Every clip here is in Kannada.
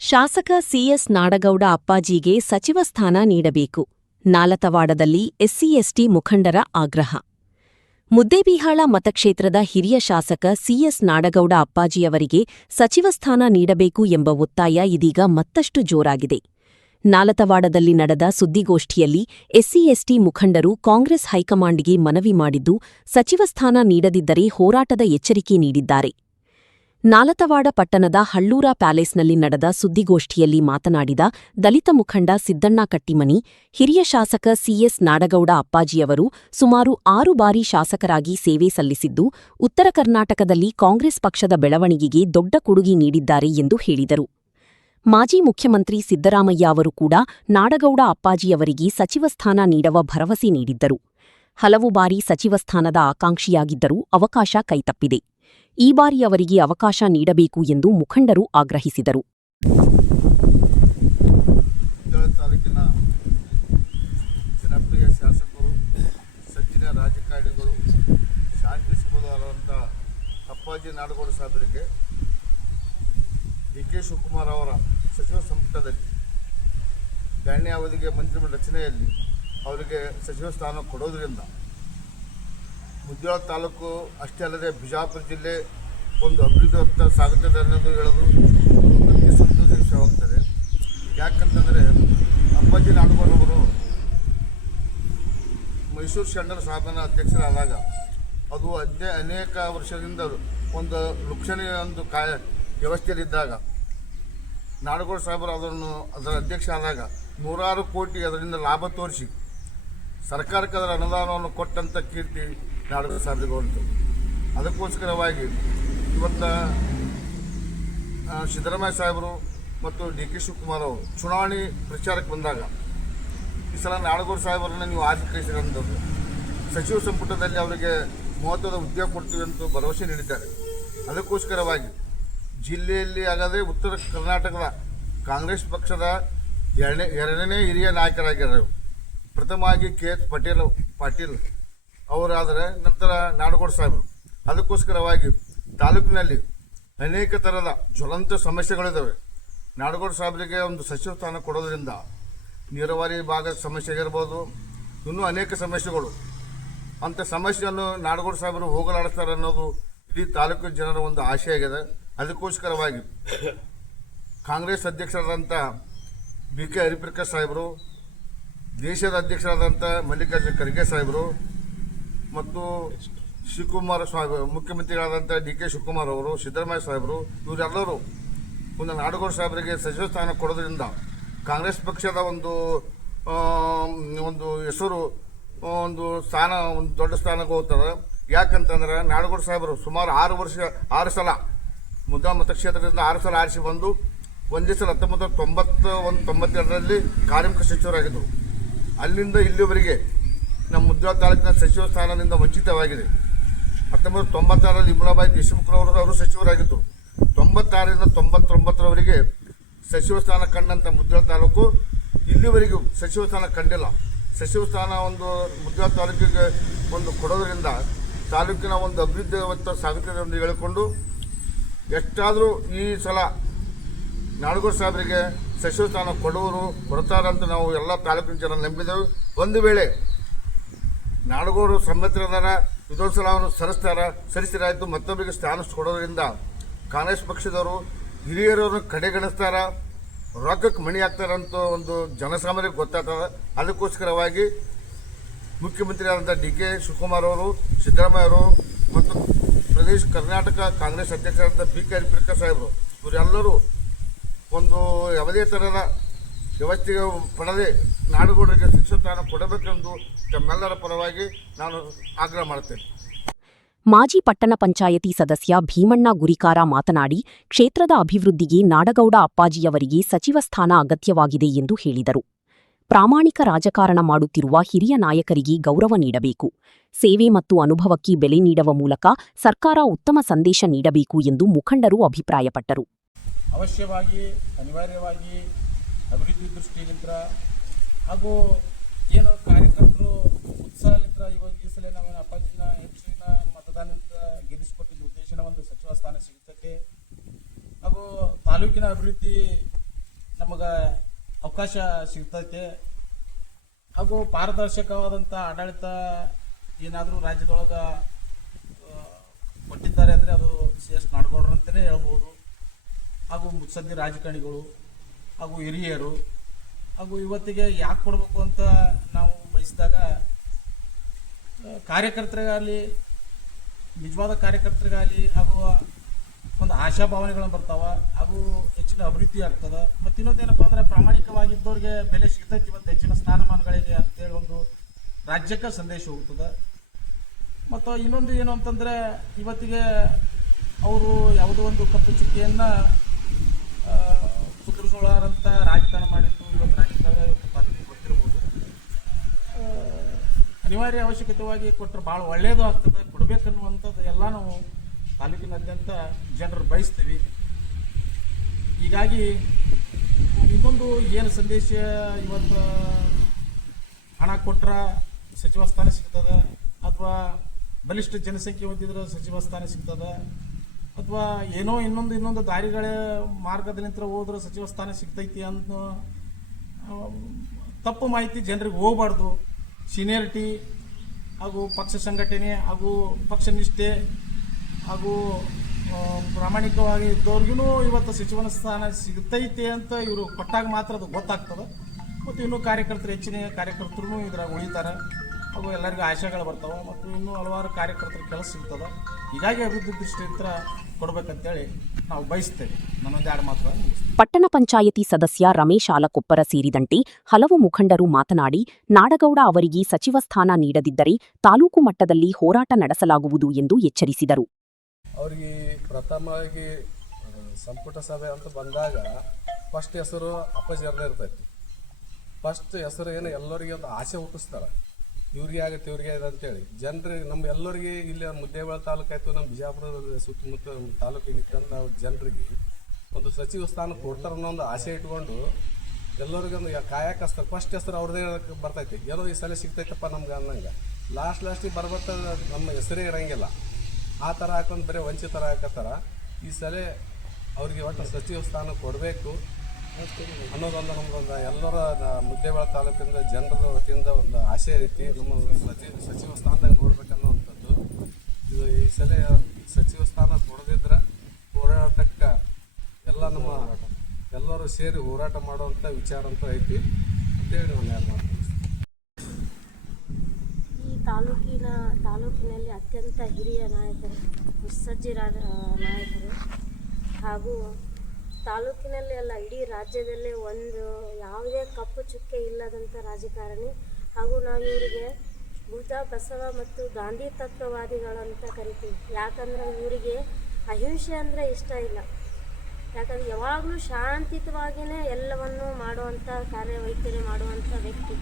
ಶಾಸಕ ಸಿಎಸ್ ನಾಡಗೌಡ ಅಪ್ಪಾಜಿಗೆ ಸಚಿವ ಸ್ಥಾನ ನೀಡಬೇಕು. ನಾಲತವಾಡದಲ್ಲಿ ಎಸ್ಸಿ-ಎಸ್ಟಿ ಮುಖಂಡರ ಆಗ್ರಹ. ಮುದ್ದೇಬಿಹಾಳ ಮತಕ್ಷೇತ್ರದ ಹಿರಿಯ ಶಾಸಕ ಸಿಎಸ್ ನಾಡಗೌಡ ಅಪ್ಪಾಜಿಯವರಿಗೆ ಸಚಿವ ಸ್ಥಾನ ನೀಡಬೇಕು ಎಂಬ ಒತ್ತಾಯ ಇದೀಗ ಮತ್ತಷ್ಟು ಜೋರಾಗಿದೆ. ನಾಲತವಾಡದಲ್ಲಿ ನಡೆದ ಸುದ್ದಿಗೋಷ್ಠಿಯಲ್ಲಿ ಎಸ್ಸಿ-ಎಸ್ಟಿ ಮುಖಂಡರು ಕಾಂಗ್ರೆಸ್ ಹೈಕಮಾಂಡ್ಗೆ ಮನವಿ ಮಾಡಿದ್ದು, ಸಚಿವ ಸ್ಥಾನ ನೀಡದಿದ್ದರೆ ಹೋರಾಟದ ಎಚ್ಚರಿಕೆ ನೀಡಿದ್ದಾರೆ. ನಾಲತವಾಡ ಪಟ್ಟಣದ ಹಳ್ಳೂರ ಪ್ಯಾಲೇಸ್ನಲ್ಲಿ ನಡೆದ ಸುದ್ದಿಗೋಷ್ಠಿಯಲ್ಲಿ ಮಾತನಾಡಿದ ದಲಿತ ಮುಖಂಡ ಸಿದ್ದಣ್ಣ ಕಟ್ಟಿಮನಿ, ಹಿರಿಯ ಶಾಸಕ ಸಿಎಸ್ ನಾಡಗೌಡ ಅಪ್ಪಾಜಿಯವರು ಸುಮಾರು 6 ಬಾರಿ ಶಾಸಕರಾಗಿ ಸೇವೆ ಸಲ್ಲಿಸಿದ್ದು, ಉತ್ತರ ಕರ್ನಾಟಕದಲ್ಲಿ ಕಾಂಗ್ರೆಸ್ ಪಕ್ಷದ ಬೆಳವಣಿಗೆಗೆ ದೊಡ್ಡ ಕೊಡುಗೆ ನೀಡಿದ್ದಾರೆ ಎಂದು ಹೇಳಿದರು. ಮಾಜಿ ಮುಖ್ಯಮಂತ್ರಿ ಸಿದ್ದರಾಮಯ್ಯ ಅವರು ಕೂಡ ನಾಡಗೌಡ ಅಪ್ಪಾಜಿಯವರಿಗೆ ಸಚಿವ ಸ್ಥಾನ ನೀಡುವ ಭರವಸೆ ನೀಡಿದ್ದರು. ಹಲವು ಬಾರಿ ಸಚಿವ ಸ್ಥಾನದ ಆಕಾಂಕ್ಷಿಯಾಗಿದ್ದರೂ ಅವಕಾಶ ಕೈತಪ್ಪಿದೆ. ಈ ಬಾರಿ ಅವರಿಗೆ ಅವಕಾಶ ನೀಡಬೇಕು ಎಂದು ಮುಖಂಡರು ಆಗ್ರಹಿಸಿದರು. ತಾಲೂಕಿನ ಜನಪ್ರಿಯ ಶಾಸಕರು, ಸಜ್ಜನ ರಾಜಕಾರಣಿಗಳು, ಶಾಂತಿ ಸಮುದಾಯದಂಥ ಅಪ್ಪಾಜಿ ನಾಡಗೌಡ ಸಾಹೇಬರಿಗೆ ಡಿ.ಕೆ. ಶಿವಕುಮಾರ್ ಅವರ ಸಚಿವ ಸಂಪುಟದಲ್ಲಿ 2ನೇ ಅವಧಿಗೆ ಮಂತ್ರಿಮಂಡಲ ರಚನೆಯಲ್ಲಿ ಅವರಿಗೆ ಸಚಿವ ಸ್ಥಾನ ಕೊಡೋದರಿಂದ ಮುದ್ದೇಬಿಹಾಳ ತಾಲೂಕು ಅಷ್ಟೇ ಅಲ್ಲದೆ ಬಿಜಾಪುರ ಜಿಲ್ಲೆ ಒಂದು ಅಭಿವೃದ್ಧಿಯತ್ತ ಸಾಗುತ್ತದೆ ಅನ್ನೋದು ಹೇಳೋದು ಅತಿ ಸಂತೋಷ ವಿಷಯವಾಗ್ತದೆ. ಯಾಕಂತಂದರೆ ಅಪ್ಪಾಜಿ ನಾಡಗೌಡರವರು ಮೈಸೂರು ಶಂಡರ ಸಾಧನ ಅಧ್ಯಕ್ಷರಾದಾಗ ಅದು ಅನೇಕ ವರ್ಷದಿಂದ ಒಂದು ಲುಕ್ಷಣೆಯ ಒಂದು ವ್ಯವಸ್ಥೆಯಲ್ಲಿದ್ದಾಗ ನಾಡಗೌಡ ಸಾಹೇಬರು ಅದರ ಅಧ್ಯಕ್ಷ ಆದಾಗ 100 ಕೋಟಿ ಅದರಿಂದ ಲಾಭ ತೋರಿಸಿ ಸರ್ಕಾರಕ್ಕೆ ಅದರ ಅನುದಾನವನ್ನು ಕೊಟ್ಟಂಥ ಕೀರ್ತಿ ನಾಡಗೌಡ ಸಾಹೇಬರಿಗೆ ಹೊರತು. ಅದಕ್ಕೋಸ್ಕರವಾಗಿ ಇವತ್ತು ಸಿದ್ದರಾಮಯ್ಯ ಸಾಹೇಬರು ಮತ್ತು ಡಿ.ಕೆ. ಶಿವಕುಮಾರ್ ಅವರು ಚುನಾವಣೆ ಪ್ರಚಾರಕ್ಕೆ ಬಂದಾಗ ಈ ಸಲ ನಾಡಗೌಡ ಸಾಹೇಬರನ್ನು ನೀವು ಆಯ್ಕೆ ಕಳಿಸಿರೋಂಥದ್ದು ಸಚಿವ ಸಂಪುಟದಲ್ಲಿ ಅವರಿಗೆ ಮಹತ್ವದ ಉದ್ಯೋಗ ಕೊಡ್ತೀವಿ ಅಂತ ಭರವಸೆ ನೀಡಿದ್ದಾರೆ. ಅದಕ್ಕೋಸ್ಕರವಾಗಿ ಜಿಲ್ಲೆಯಲ್ಲಿ ಆಗದೆ ಉತ್ತರ ಕರ್ನಾಟಕದ ಕಾಂಗ್ರೆಸ್ ಪಕ್ಷದ ಎರಡನೇ ಹಿರಿಯ ನಾಯಕರಾಗಿದ್ದಾರೆ. ಪ್ರಥಮವಾಗಿ ಕೆ.ಎಚ್. ಪಾಟೀಲ್ ಅವರಾದರೆ ನಂತರ ನಾಡಗೌಡ ಸಾಹೇಬರು. ಅದಕ್ಕೋಸ್ಕರವಾಗಿ ತಾಲೂಕಿನಲ್ಲಿ ಅನೇಕ ಥರದ ಜ್ವಲಂತ ಸಮಸ್ಯೆಗಳಿದ್ದಾವೆ. ನಾಡಗೌಡ ಸಾಹೇಬರಿಗೆ ಒಂದು ಸಚಿವ ಸ್ಥಾನ ಕೊಡೋದ್ರಿಂದ ನೀರಾವರಿ ಭಾಗದ ಸಮಸ್ಯೆ ಆಗಿರ್ಬೋದು, ಇನ್ನೂ ಅನೇಕ ಸಮಸ್ಯೆಗಳು, ಅಂಥ ಸಮಸ್ಯೆಯನ್ನು ನಾಡಗೌಡ ಸಾಹೇಬರು ಹೋಗಲಾಡಿಸ್ತಾರೆ ಅನ್ನೋದು ಇಡೀ ತಾಲೂಕಿನ ಜನರ ಒಂದು ಆಶೆ ಆಗಿದೆ. ಅದಕ್ಕೋಸ್ಕರವಾಗಿ ಕಾಂಗ್ರೆಸ್ ಅಧ್ಯಕ್ಷರಾದಂಥ ಬಿ.ಕೆ. ಹರಿಪ್ರಕಾಶ್ ಸಾಹೇಬರು, ದೇಶದ ಅಧ್ಯಕ್ಷರಾದಂಥ ಮಲ್ಲಿಕಾರ್ಜುನ ಖರ್ಗೆ ಸಾಹೇಬರು ಮತ್ತು ಶಿವಕುಮಾರ ಸ್ವಾಮಿ, ಮುಖ್ಯಮಂತ್ರಿಗಳಾದಂಥ ಡಿ.ಕೆ. ಶಿವಕುಮಾರ್ ಅವರು, ಸಿದ್ದರಾಮಯ್ಯ ಸಾಹೇಬರು, ಇವರೆಲ್ಲರೂ ಒಂದು ನಾಡಗೌಡ ಸಾಹೇಬರಿಗೆ ಸಚಿವ ಸ್ಥಾನ ಕೊಡೋದ್ರಿಂದ ಕಾಂಗ್ರೆಸ್ ಪಕ್ಷದ ಒಂದು ಹೆಸರು ಒಂದು ಸ್ಥಾನ, ಒಂದು ದೊಡ್ಡ ಸ್ಥಾನಕ್ಕೆ ಹೋಗ್ತದೆ. ಯಾಕಂತಂದ್ರೆ ನಾಡಗೌಡ ಸಾಹೇಬರು ಸುಮಾರು 6 ಸಲ ಮುದ್ದಾ ಮತಕ್ಷೇತ್ರದಿಂದ 6 ಸಲ ಆರಿಸಿ ಬಂದು ಒಂದೇ ಸಲ 1992ರಲ್ಲಿ ಕಾರ್ಮಿಕ ಸಚಿವರಾಗಿದ್ದರು. ಅಲ್ಲಿಂದ ಇಲ್ಲಿವರೆಗೆ ನಮ್ಮ ಮುದ್ದೇಬಿಹಾಳ ತಾಲೂಕಿನ ಸಚಿವ ಸ್ಥಾನದಿಂದ ವಂಚಿತವಾಗಿದೆ. 1996ರಲ್ಲಿ ಇಮ್ಲಾಬಾಯಿ ದೇಶಮುಖರವರು ಅವರು ಸಚಿವರಾಗಿದ್ದರು. 96ರಿಂದ 99ರವರೆಗೆ ಸಚಿವ ಸ್ಥಾನ ಕಂಡಂಥ ಮುದ್ದೇಬಿಹಾಳ ತಾಲೂಕು ಇಲ್ಲಿವರೆಗೂ ಸಚಿವ ಸ್ಥಾನ ಕಂಡಿಲ್ಲ. ಸಚಿವ ಸ್ಥಾನ ಒಂದು ಮುದ್ದೇಬಿಹಾಳ ತಾಲೂಕಿಗೆ ಒಂದು ಕೊಡೋದ್ರಿಂದ ತಾಲೂಕಿನ ಒಂದು ಅಭಿವೃದ್ಧಿ ಸಾಗುತ್ತದೆ ಎಂದು ಹೇಳಿಕೊಂಡು ಎಷ್ಟಾದರೂ ಈ ಸಲ ನಾಡಗೌಡ ಸಾಹೇಬರಿಗೆ ಸಚಿವ ಸ್ಥಾನ ಕೊಡ್ತಾರಂತ ನಾವು ಎಲ್ಲ ತಾಲೂಕಿನ ಜನ ನಂಬಿದೆವು. ಒಂದು ವೇಳೆ ನಾಡಗೌಡರು ಸಮ್ಮತಿದಾರ ಇದೊಂದು ಸಲ ಅವನು ಸರಿಸಿರಾಯಿತು, ಮತ್ತೊಬ್ಬರಿಗೆ ಸ್ಥಾನ ಕೊಡೋದ್ರಿಂದ ಕಾಂಗ್ರೆಸ್ ಪಕ್ಷದವರು ಹಿರಿಯರನ್ನು ಕಡೆಗಣಿಸ್ತಾರ, ರೊಕ್ಕಕ್ಕೆ ಮಣಿ ಹಾಕ್ತಾರಂತ ಒಂದು ಜನಸಾಮಾನ್ಯರಿಗೆ ಗೊತ್ತಾಗ್ತದೆ. ಅದಕ್ಕೋಸ್ಕರವಾಗಿ ಮುಖ್ಯಮಂತ್ರಿ ಆದಂಥ ಡಿ.ಕೆ. ಶಿವಕುಮಾರ್ ಅವರು, ಸಿದ್ದರಾಮಯ್ಯ ಅವರು ಮತ್ತು ಪ್ರದೇಶ ಕರ್ನಾಟಕ ಕಾಂಗ್ರೆಸ್ ಅಧ್ಯಕ್ಷರಾದಂಥ ಬಿ.ಕೆ. ಹರಿಪ್ರಕಾಶ್ ಸಾಹೇಬರು ಇವರೆಲ್ಲರೂ ಒಂದು ಯಾವುದೇ ಥರದ ವ್ಯವಸ್ಥೆಗೆ ಪಡೆದೇ ನಾಡಗೌಡರಿಗೆ ಸಚಿವ ಸ್ಥಾನ ಕೊಡಬೇಕೆಂದು ತಮ್ಮೆಲ್ಲರ ಪರವಾಗಿ ನಾನು ಆಗ್ರಹ ಮಾಡುತ್ತೇನೆ. ಮಾಜಿ ಪಟ್ಟಣ ಪಂಚಾಯತಿ ಸದಸ್ಯ ಭೀಮಣ್ಣ ಗುರಿಕಾರ ಮಾತನಾಡಿ, ಕ್ಷೇತ್ರದ ಅಭಿವೃದ್ಧಿಗೆ ನಾಡಗೌಡ ಅಪ್ಪಾಜಿಯವರಿಗೆ ಸಚಿವ ಸ್ಥಾನ ಅಗತ್ಯವಾಗಿದೆ ಎಂದು ಹೇಳಿದರು. ಪ್ರಾಮಾಣಿಕ ರಾಜಕಾರಣ ಮಾಡುತ್ತಿರುವ ಹಿರಿಯ ನಾಯಕರಿಗೆ ಗೌರವ ನೀಡಬೇಕು. ಸೇವೆ ಮತ್ತು ಅನುಭವಕ್ಕೆ ಬೆಲೆ ನೀಡುವ ಮೂಲಕ ಸರ್ಕಾರ ಉತ್ತಮ ಸಂದೇಶ ನೀಡಬೇಕು ಎಂದು ಮುಖಂಡರು ಅಭಿಪ್ರಾಯಪಟ್ಟರು. ಅವಶ್ಯವಾಗಿ ಅನಿವಾರ್ಯವಾಗಿ ಅಭಿವೃದ್ಧಿ ದೃಷ್ಟಿಯಿಂದ ಹಾಗೂ ಏನು ಕಾರ್ಯಕರ್ತರು ಉತ್ಸಾಹಲಿಂದ ಇವಾಗ ಈ ಸಲ ನಾವು ಅಪ್ಪಾಜಿನ ಹೆಚ್ಚಿನ ಮತದಾನದಿಂದ ಗೆಲ್ಲಿಸಿಕೊಟ್ಟಿದ್ದ ಉದ್ದೇಶನ ಒಂದು ಸಚಿವ ಸ್ಥಾನ ಸಿಗುತ್ತಕ್ಕೆ ಹಾಗೂ ತಾಲೂಕಿನ ಅಭಿವೃದ್ಧಿ ನಮಗೆ ಅವಕಾಶ ಸಿಗ್ತೈತೆ. ಹಾಗೂ ಪಾರದರ್ಶಕವಾದಂಥ ಆಡಳಿತ ಏನಾದರೂ ರಾಜ್ಯದೊಳಗೆ ಕೊಟ್ಟಿದ್ದಾರೆ ಅಂದರೆ ಅದು ಸಿ ಎಸ್ ನಾಡಗೌಡರು ಅಂತಲೇ ಹೇಳ್ಬೋದು. ಹಾಗೂ ಮುತ್ಸದ್ದಿ ರಾಜಕಾರಣಿಗಳು ಹಾಗೂ ಹಿರಿಯರು ಹಾಗೂ ಇವತ್ತಿಗೆ ಯಾಕೆ ಕೊಡಬೇಕು ಅಂತ ನಾವು ಬಯಸಿದಾಗ ಕಾರ್ಯಕರ್ತರಿಗಾಗಲಿ, ನಿಜವಾದ ಕಾರ್ಯಕರ್ತರಿಗಾಗಲಿ ಹಾಗೂ ಒಂದು ಆಶಾಭಾವನೆಗಳನ್ನು ಬರ್ತಾವೆ ಹಾಗೂ ಹೆಚ್ಚಿನ ಅಭಿವೃದ್ಧಿ ಆಗ್ತದೆ. ಮತ್ತು ಇನ್ನೊಂದೇನಪ್ಪ ಅಂದರೆ ಪ್ರಾಮಾಣಿಕವಾಗಿದ್ದವ್ರಿಗೆ ಬೆಲೆ ಸಿಗ್ತೈತಿ ಇವತ್ತು ಹೆಚ್ಚಿನ ಸ್ಥಾನಮಾನಗಳಿಗೆ ಅಂತೇಳಿ ಒಂದು ರಾಜ್ಯಕ್ಕೆ ಸಂದೇಶ ಹೋಗ್ತದೆ. ಮತ್ತು ಇನ್ನೊಂದು ಏನು ಅಂತಂದರೆ ಇವತ್ತಿಗೆ ಅವರು ಯಾವುದೋ ಒಂದು ಕಪ್ಪು ಚುಕ್ಕಿಯನ್ನು ಕುದುರೆಸೋಳಾರಂಥ ರಾಜಕಾರಣ ಮಾಡಿದ್ದು ಇವತ್ತು ರಾಜ್ಯದಾಗ ತಾಲೂಕಿಗೆ ಗೊತ್ತಿರ್ಬೋದು. ಅನಿವಾರ್ಯ ಅವಶ್ಯಕತೆವಾಗಿ ಕೊಟ್ಟರೆ ಭಾಳ ಒಳ್ಳೆಯದು ಆಗ್ತದೆ. ಕೊಡಬೇಕನ್ನುವಂಥದ್ದು ಎಲ್ಲ ನಾವು ತಾಲೂಕಿನಾದ್ಯಂತ ಜನರು ಬಯಸ್ತೀವಿ. ಹೀಗಾಗಿ ಇನ್ನೊಂದು ಏನು ಸಂದೇಶ, ಇವತ್ತು ಹಣ ಕೊಟ್ಟರೆ ಸಚಿವ ಸ್ಥಾನ ಸಿಗ್ತದೆ, ಅಥವಾ ಬಲಿಷ್ಠ ಜನಸಂಖ್ಯೆ ಹೊಂದಿದ್ರೆ ಸಚಿವ ಸ್ಥಾನ ಸಿಗ್ತದೆ, ಅಥವಾ ಏನೋ ಇನ್ನೊಂದು ದಾರಿಗಳ ಮಾರ್ಗದಲ್ಲಿಂದ ಹೋದ್ರೆ ಸಚಿವ ಸ್ಥಾನ ಸಿಗ್ತೈತಿ ಅನ್ನೋ ತಪ್ಪು ಮಾಹಿತಿ ಜನರಿಗೆ ಹೋಗಬಾರ್ದು. ಸೀನಿಯರಿಟಿ ಹಾಗೂ ಪಕ್ಷ ಸಂಘಟನೆ ಹಾಗೂ ಪಕ್ಷ ನಿಷ್ಠೆ ಹಾಗೂ ಪ್ರಾಮಾಣಿಕವಾಗಿ ಇದ್ದವ್ರಿಗೂ ಇವತ್ತು ಸಚಿವನ ಸ್ಥಾನ ಸಿಗ್ತೈತೆ ಅಂತ ಇವರು ಕೊಟ್ಟಾಗ ಮಾತ್ರ ಅದು ಗೊತ್ತಾಗ್ತದೆ. ಮತ್ತು ಇನ್ನೂ ಕಾರ್ಯಕರ್ತರು, ಹೆಚ್ಚಿನ ಕಾರ್ಯಕರ್ತರು ಇದ್ರಾಗ ಉಳಿತಾರೆ ಹಾಗೂ ಎಲ್ಲರಿಗೂ ಆಶಯಗಳು ಬರ್ತಾವೆ ಮತ್ತು ಇನ್ನೂ ಹಲವಾರು ಕಾರ್ಯಕರ್ತರ ಕೆಲಸ ಸಿಗ್ತದೆ. ಹೀಗಾಗಿ ಅಭಿವೃದ್ಧಿ ದೃಷ್ಟಿಯಿಂದ ಕೊಡಬೇಕಂತೇಳಿ ನಾವು ಬಯಸ್ತೇವೆ. ನನ್ನೊಂದು ಎರಡು ಮಾತ್ರ. ಪಟ್ಟಣ ಪಂಚಾಯತಿ ಸದಸ್ಯ ರಮೇಶ್ ಆಲಕೊಪ್ಪರ ಸೇರಿದಂತೆ ಹಲವು ಮುಖಂಡರು ಮಾತನಾಡಿ, ನಾಡಗೌಡ ಅವರಿಗೆ ಸಚಿವ ಸ್ಥಾನ ನೀಡದಿದ್ದರೆ ತಾಲೂಕು ಮಟ್ಟದಲ್ಲಿ ಹೋರಾಟ ನಡೆಸಲಾಗುವುದು ಎಂದು ಎಚ್ಚರಿಸಿದರು. ಅವರಿಗೆ ಪ್ರಥಮವಾಗಿ ಸಂಪುಟ ಸಭೆ ಅಂತ ಬಂದಾಗ ಫಸ್ಟ್ ಹೆಸರು ಅಪ್ಪಾಜಿಯವ್ರದೇ ಇರ್ತೈತಿ. ಫಸ್ಟ್ ಹೆಸರು ಏನು ಎಲ್ಲರಿಗೆ ಒಂದು ಆಸೆ ಹುಟ್ಟಿಸ್ತಾರೆ, ಇವ್ರಿಗೆ ಆಗುತ್ತೆ ಇವ್ರಿಗೆ ಆಗಿದೆ ಅಂತೇಳಿ. ಜನರಿಗೆ ನಮ್ಮ ಎಲ್ಲರಿಗೆ ಇಲ್ಲಿ ಮುದ್ದೇಬಿಹಾಳ ತಾಲೂಕು ಆಯಿತು, ನಮ್ಮ ಬಿಜಾಪುರದ ಸುತ್ತಮುತ್ತ ತಾಲೂಕಿಗೆ ಇಟ್ಟಂಥ ಜನರಿಗೆ ಒಂದು ಸಚಿವ ಸ್ಥಾನ ಕೊಡ್ತಾರೆ ಅನ್ನೋ ಒಂದು ಆಸೆ ಇಟ್ಕೊಂಡು ಎಲ್ಲರಿಗೊಂದು ಕಾಯಕ್ಕೆ ಹಚ್ತಾರೆ. ಫಸ್ಟ್ ಹೆಸರು ಅವ್ರದ್ದೇ ಬರ್ತೈತಿ. ಏನೋ ಈ ಸಲ ಸಿಗ್ತೈತಪ್ಪ ನಮ್ಗೆ ಅನ್ನಂಗೆ. ಲಾಸ್ಟಿಗೆ ಬರ್ಬರ್ತ ನಮ್ಮ ಹೆಸರೇ ಇರೋಂಗಿಲ್ಲ. ಆ ಥರ ಹಾಕೊಂಡು ಬರೀ ವಂಚಿತರ ಹಾಕತ್ತಾರ. ಈ ಸಲ ಅವ್ರಿಗೆ ಒಟ್ಟು ಸಚಿವ ಸ್ಥಾನ ಕೊಡಬೇಕು ಅನ್ನೋದೊಂದು ನಮ್ದೊಂದು ಎಲ್ಲರ ಮುದ್ದೇಬಿಹಾಳ ತಾಲೂಕಿಂದ ಜನರ ವತಿಯಿಂದ ಒಂದು ಆಸೆ ಐತಿ. ನಮ್ಮ ಸಚಿವ ಸ್ಥಾನದಾಗ ನೋಡ್ಬೇಕನ್ನೋವಂಥದ್ದು. ಇದು ಈ ಸಲ ಸಚಿವ ಸ್ಥಾನ ಕೊಡದಿದ್ರೆ ಹೋರಾಟಕ್ಕೆ ಎಲ್ಲರೂ ಸೇರಿ ಹೋರಾಟ ಮಾಡುವಂಥ ವಿಚಾರ ಅಂತ ಐತಿ ಅಂತೇಳಿ ನಾನು ಯಾರು ಮಾಡ್ತೀನಿ. ಈ ತಾಲೂಕಿನಲ್ಲಿ ಅತ್ಯಂತ ಹಿರಿಯ ನಾಯಕರು, ಮುತ್ಸದ್ದಿ ನಾಯಕರು ಹಾಗೂ ತಾಲೂಕಿನಲ್ಲಿ ಅಲ್ಲ ಇಡೀ ರಾಜ್ಯದಲ್ಲೇ ಒಂದು ಯಾವುದೇ ಕಪ್ಪು ಚುಕ್ಕೆ ಇಲ್ಲದಂಥ ರಾಜಕಾರಣಿ ಹಾಗೂ ನಾವು ಇವರಿಗೆ ಬುದ್ಧ, ಬಸವ ಮತ್ತು ಗಾಂಧಿ ತತ್ವವಾದಿಗಳಂತ ಕರಿತೀವಿ. ಯಾಕಂದರೆ ಇವರಿಗೆ ಅಹಿಂಸೆ ಅಂದರೆ ಇಷ್ಟ ಇಲ್ಲ. ಯಾಕಂದರೆ ಯಾವಾಗಲೂ ಶಾಂತಿಯುತವಾಗಿಯೇ ಎಲ್ಲವನ್ನು ಮಾಡುವಂಥ ಕಾರ್ಯವೈಖರಿ ಮಾಡುವಂಥ ವ್ಯಕ್ತಿ.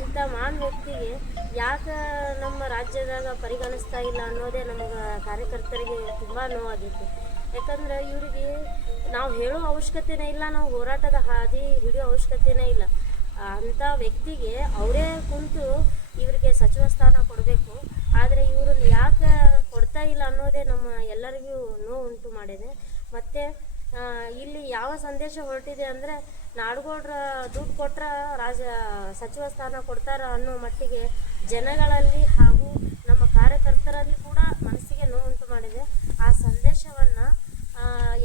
ಇಂಥ ಮಾನ್ ವ್ಯಕ್ತಿಗೆ ಯಾಕೆ ನಮ್ಮ ರಾಜ್ಯದಾಗ ಪರಿಗಣಿಸ್ತಾ ಇಲ್ಲ ಅನ್ನೋದೇ ನಮಗೆ ಕಾರ್ಯಕರ್ತರಿಗೆ ತುಂಬ ನೋವಾಗಿತ್ತು. ಯಾಕಂದರೆ ಇವರಿಗೆ ನಾವು ಹೇಳೋ ಅವಶ್ಯಕತೆನೇ ಇಲ್ಲ, ನಾವು ಹೋರಾಟದ ಹಾದಿ ಹಿಡಿಯೋ ಅವಶ್ಯಕತೆನೇ ಇಲ್ಲ. ಅಂಥ ವ್ಯಕ್ತಿಗೆ ಅವರೇ ಕುಂತು ಇವರಿಗೆ ಸಚಿವ ಸ್ಥಾನ ಕೊಡಬೇಕು. ಆದರೆ ಇವರು ಯಾಕೆ ಕೊಡ್ತಾ ಇಲ್ಲ ಅನ್ನೋದೇ ನಮ್ಮ ಎಲ್ಲರಿಗೂ ನೋವು ಉಂಟು ಮಾಡಿದೆ. ಮತ್ತು ಇಲ್ಲಿ ಯಾವ ಸಂದೇಶ ಹೊರಟಿದೆ ಅಂದರೆ, ನಾಡಗೌಡರ ದುಡ್ಡು ಕೊಟ್ಟರೆ ಸಚಿವ ಸ್ಥಾನ ಕೊಡ್ತಾರ ಅನ್ನೋ ಮಟ್ಟಿಗೆ ಜನಗಳಲ್ಲಿ ಹಾಗೂ ನಮ್ಮ ಕಾರ್ಯಕರ್ತರಲ್ಲಿ ಕೂಡ ಮನಸ್ಸಿಗೆ ನೋವುಂಟು ಮಾಡಿದೆ. ಆ ಸಂದೇಶವನ್ನು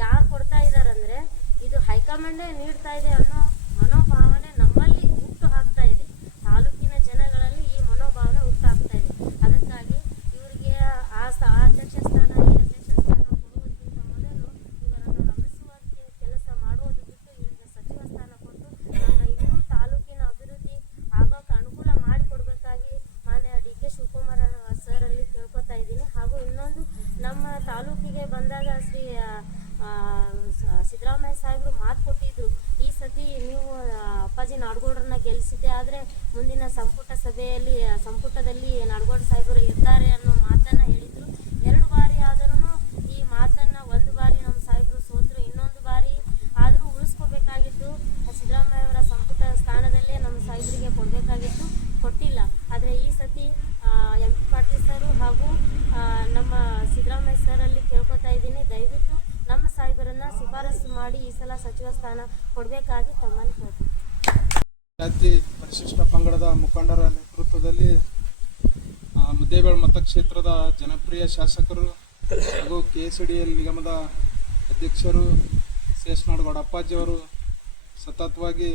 ಯಾರು ಕೊಡ್ತಾ ಇದ್ದಾರಂದರೆ, ಇದು ಹೈಕಮಾಂಡೇ ನೀಡ್ತಾ ಇದೆ ಅನ್ನೋ ಮನೋಭಾವನೆ ನಮ್ಮಲ್ಲಿ ಹುಟ್ಟು ಹಾಕ್ತಾ ಇದೆ. ತಾಲೂಕಿನ ಜನಗಳಲ್ಲಿ ಈ ಮನೋಭಾವನೆ ಹುಟ್ಟು ಹಾಕ್ತಾ ಇದೆ. ಅದಕ್ಕಾಗಿ ಇವರಿಗೆ ಆ ಅಧ್ಯಕ್ಷ ಸ್ಥಾನ ಈ ಅಧ್ಯಕ್ಷ ಸ್ಥಾನ ಕೊಡುವುದಕ್ಕಿಂತ ಮೊದಲು ಇವರನ್ನು ರಮಿಸುವಂತೆ ಕೆಲಸ ಮಾಡುವುದು ಬಿಟ್ಟು ಇವರಿಗೆ ಸಚಿವ ಸ್ಥಾನ ಕೊಟ್ಟು ನಮ್ಮ ಇನ್ನೂ ತಾಲೂಕಿನ ಅಭಿವೃದ್ಧಿ ಆಗೋಕ್ಕೆ ಅನುಕೂಲ ಮಾಡಿಕೊಡ್ಬೇಕಾಗಿ ಮಾನ್ಯ ಡಿ.ಕೆ. ಶಿವಕುಮಾರ್ ಸರಲ್ಲಿ ಕೇಳ್ಕೊತಾ ಇದ್ದೀನಿ. ಹಾಗೂ ಇನ್ನೊಂದು, ನಮ್ಮ ತಾಲೂಕಿಗೆ ಬಂದಾಗ ಶ್ರೀ ಸಿದ್ದರಾಮಯ್ಯ ಸಾಹೇಬರು ಮಾತು ಕೊಟ್ಟಿದ್ರು, ಈ ಸತಿ ನೀವು ಅಪ್ಪಾಜಿ ನಾಡಗೌಡರನ್ನ ಗೆಲ್ಲಿಸಿದ್ದೆ ಆದರೆ ಮುಂದಿನ ಸಂಪುಟದಲ್ಲಿ ನಾಡಗೌಡ ಸಾಹೇಬರು ಇರ್ತಾರೆ ಅನ್ನೋ ಮಾತನ್ನು ಹೇಳಿದರು. 2 ಬಾರಿ ಆದರೂ ಈ ಮಾತನ್ನು, ಒಂದು ಬಾರಿ ನಮ್ಮ ಸಾಹೇಬರು ಸೋತರು, ಇನ್ನೊಂದು ಬಾರಿ ಆದರೂ ಉಳಿಸ್ಕೋಬೇಕಾಗಿತ್ತು. ಸಿದ್ದರಾಮಯ್ಯ ಅವರ ಸಂಪುಟ ಸ್ಥಾನದಲ್ಲೇ ನಮ್ಮ ಸಾಹೇಬರಿಗೆ ಕೊಡಬೇಕಾಗಿತ್ತು, ಕೊಟ್ಟಿಲ್ಲ. ಆದರೆ ಈ ಸತಿ ಎಂ ಪಿ ಪಾಟೀಲ್ ಸರು ಹಾಗೂ ನಮ್ಮ ಸಿದ್ದರಾಮಯ್ಯ ಸರಲ್ಲಿ ಕೇಳ್ಕೊತಾ ಇದ್ದೀನಿ, ದಯವಿಟ್ಟು ನಮ್ಮ ಸಾಹೇಬರನ್ನು ಶಿಫಾರಸು ಮಾಡಿ ಈ ಸಲ ಸಚಿವ ಸ್ಥಾನ ಕೊಡಬೇಕಾಗಿ ತಮ್ಮಲ್ಲಿ ಕೇಳ್ತೀನಿ. ಜಾತಿ ಪರಿಶಿಷ್ಟ ಪಂಗಡದ ಮುಖಂಡರ ನೇತೃತ್ವದಲ್ಲಿ ಮುದ್ದೇಬೇಳ ಮತಕ್ಷೇತ್ರದ ಜನಪ್ರಿಯ ಶಾಸಕರು ಹಾಗೂ KSDL ನಿಗಮದ ಅಧ್ಯಕ್ಷರು ಶೇಷನಾಡಗೌಡ ಅಪ್ಪಾಜಿಯವರು ಸತತವಾಗಿ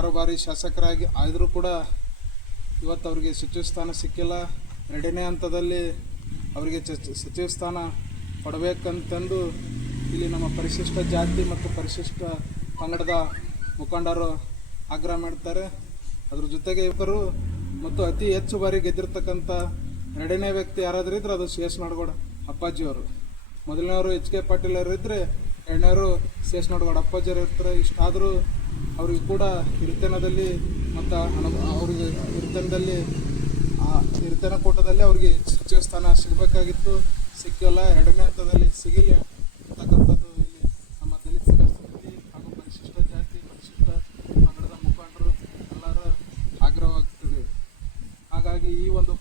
6 ಬಾರಿ ಶಾಸಕರಾಗಿ ಆದರೂ ಕೂಡ ಇವತ್ತು ಅವರಿಗೆ ಸಚಿವ ಸ್ಥಾನ ಸಿಕ್ಕಿಲ್ಲ. 2ನೇ ಹಂತದಲ್ಲಿ ಅವರಿಗೆ ಸಚಿವ ಸ್ಥಾನ ಕೊಡಬೇಕಂತಂದು ಇಲ್ಲಿ ನಮ್ಮ ಪರಿಶಿಷ್ಟ ಜಾತಿ ಮತ್ತು ಪರಿಶಿಷ್ಟ ಪಂಗಡದ ಮುಖಂಡರು ಆಗ್ರಹ ಮಾಡ್ತಾರೆ. ಅದ್ರ ಜೊತೆಗೆ ಯುವಕರು ಮತ್ತು ಅತಿ ಹೆಚ್ಚು ಬಾರಿ ಗೆದ್ದಿರ್ತಕ್ಕಂಥ 2ನೇ ವ್ಯಕ್ತಿ ಯಾರಾದರೂ ಇದ್ರೆ ಅದು ಶೇಷನಾಡಗೌಡ ಅಪ್ಪಾಜಿಯವರು. ಮೊದಲನೇವರು HK ಪಾಟೀಲ್ ಅವರು ಇದ್ದರೆ 2ನೇವರು ಶೇಷನಾಡಗೌಡ ಅಪ್ಪಾಜಿಯವರು ಇರ್ತಾರೆ. ಇಷ್ಟಾದರೂ ಅವ್ರಿಗೆ ಕೂಡ ಹಿರಿತನದಲ್ಲಿ ಮತ್ತು ಅವ್ರಿಗೆ ಹಿರಿತನದಲ್ಲಿ ಹಿರಿತನ ಕೂಟದಲ್ಲಿ ಅವ್ರಿಗೆ ಸಚಿವ ಸ್ಥಾನ ಸಿಗಬೇಕಾಗಿತ್ತು, ಸಿಕ್ಕಿಲ್ಲ. 2ನೇ ಹಂತದಲ್ಲಿ ಸಿಗಲಿ ಅಂತಕ್ಕಂಥದ್ದು ಇಲ್ಲಿ ನಮ್ಮ ದಲಿತ ಸಂಘರ್ಷ ಸಮಿತಿ ಹಾಗೂ ಪರಿಶಿಷ್ಟ ಜಾತಿ ಪರಿಶಿಷ್ಟ ಪಂಗಡದ ಮುಖಂಡರು ಎಲ್ಲರ ಆಗ್ರಹವಾಗ್ತದೆ. ಹಾಗಾಗಿ ಈ ಒಂದು